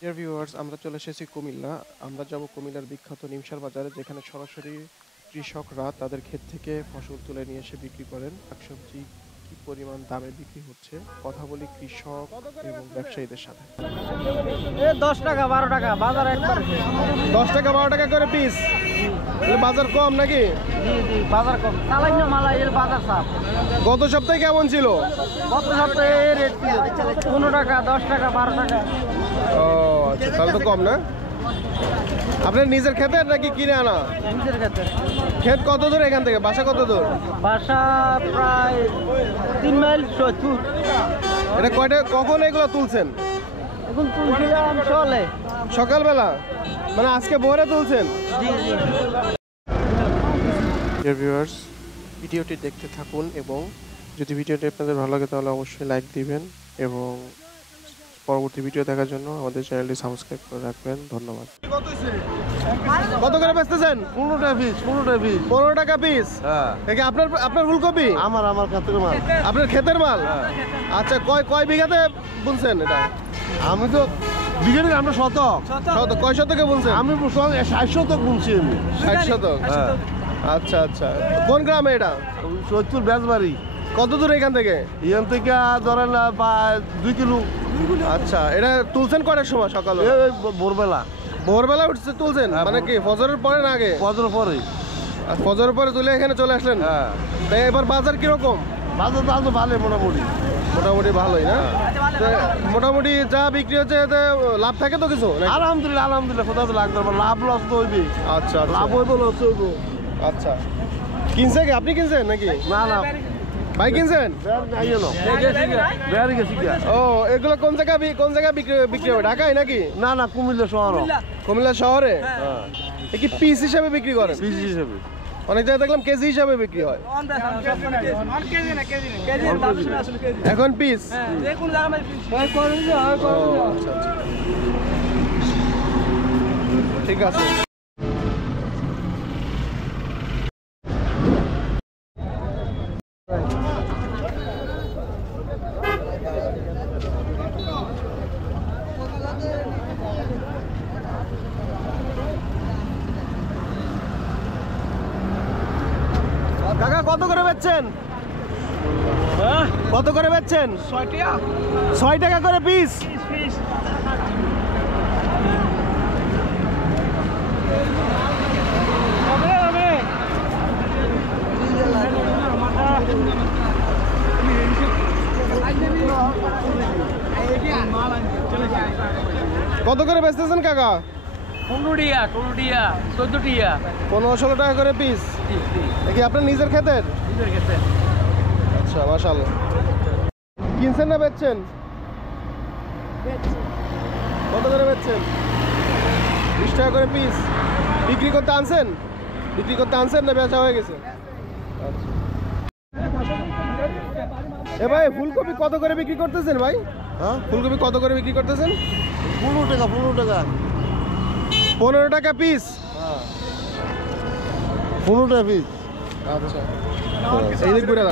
Dear viewers, আমরা চলে এসেছি কুমিল্লা। আমরা যাব কুমিল্লার বিখ্যাত নিমসার বাজারে, যেখানে সরাসরি কৃষকরা তাদের ক্ষেত থেকে ফসল তুলে নিয়ে এসে বিক্রি করেন। শাকসবজি কি পরিমাণ দামে বিক্রি হচ্ছে, কথা বলি কৃষক এবং ব্যবসায়ীদের সাথে। 10 টাকা 12 টাকা বাজার একবার 10 টাকা 12 টাকা করে পিস। বাজার কম নাকি? বাজার কম চালাই না মালাইয়ের বাজার সাপ। গত সপ্তাহে কেমন ছিল? গত সপ্তাহে রেট ছিল 15 টাকা 10 টাকা 12 টাকা। ও আচ্ছা, তাহলে তো কম না। আপনার নিজের ক্ষেতের নাকি কিনে আনা? নিজের ক্ষেতে। ক্ষেত কত দূর এখান থেকে? বাসা কত দূর? বাসা প্রায় 3 মাইল 70। এটা কয়টা, কখন এগুলো তুলছেন? এখন তুলছিলাম চলে সকালবেলা, মানে আজকে ভোরে তুলছেন? জি জি। ডিয়ার ভিউয়ার্স, ভিডিওটি দেখতে থাকুন এবং যদি ভিডিওটি আপনাদের ভালো লাগে তাহলে অবশ্যই লাইক দিবেন এবং পরবর্তী ভিডিও দেখার জন্য আমাদের চ্যানেলটি সাবস্ক্রাইব করে রাখবেন। ধন্যবাদ। কত করে বেচতেছেন? 15 টাকা পিস 15 টাকা পিস 15 টাকা পিস। হ্যাঁ দেখি আপনার ফুলকপি আমার ক্ষেতের মাল। আপনার ক্ষেতের মাল? আচ্ছা, কয় বিঘাতে বুনছেন এটা? আমি তো বিঘের আমরা শতক কয় শতকে বুনছেন? আমি 60 শতক বুনছি আমি। 60 শতক। হ্যাঁ আচ্ছা আচ্ছা, কোন গ্রামে এটা? 70 বেজবাড়ি। কত দূর এখান থেকে? এখান থেকে ধরেন 2 কিলো। আচ্ছা, এটা তুলছেন কটার সময়? সকালে ভোরবেলা ভোরবেলা উঠছে তুলছেন? হ্যাঁ, মানে কি ফজরের পরে না আগে? ফজর পরে। আর ফজরের পরে তুলে এখানে চলে আসলেন? হ্যাঁ। তাই এবার বাজার কিরকম? বাজার দাম তো ভালো মোটামুটি। মোটামুটি ভালোই না? তো মোটামুটি যা বিক্রি হচ্ছে এতে লাভ থাকে তো কিছু নাকি? আলহামদুলিল্লাহ কোথাও তো লাগবে না, লাভ লস তো হইবে। আচ্ছা লাভ হইব লস হইব। আচ্ছা, কিনছে কি? আপনি কিনছেন নাকি? না না ভাই কিনছেন? ও, এগুলো কোন জায়গায় বিক্রি হবে? ঢাকায় নাকি? না না কুমিল্লা শহর। কুমিল্লা শহরে? হ্যাঁ এ কি পিস হিসাবে বিক্রি করেন? পিস হিসেবে। অনেক জায়গায় দেখলাম কেজি হিসাবে বিক্রি হয়। এখন পিস? আচ্ছা আচ্ছা, ঠিক আছে। কাকা কত করে বেচছেন? কত করে বেচছেন? 6 টাকা করে পিস। কত করে বেচতেছেন কাকা? 15 টিয়া 14 টিয়া 15-16 টাকা করে পিস। দেখি আপনার নিজের ক্ষেতের? নিজের ক্ষেতে। আচ্ছা, মাশাআল্লাহ। কিনছেন না বেচছেন? কত করে বেচছেন? 20 টাকা করে পিস। বিক্রি করতে আনছেন না বেচা হয়ে গেছে? আচ্ছা। এ ভাই, ফুলকপি কত করে বিক্রি করতেছেন ভাই? হ্যাঁ ফুলকপি কত করে বিক্রি করতেছেন? 15 টাকা 15 টাকা 15 টাকা পিস। হ্যাঁ 15 টাকা পিস। আচ্ছা, এই দিক ঘুরে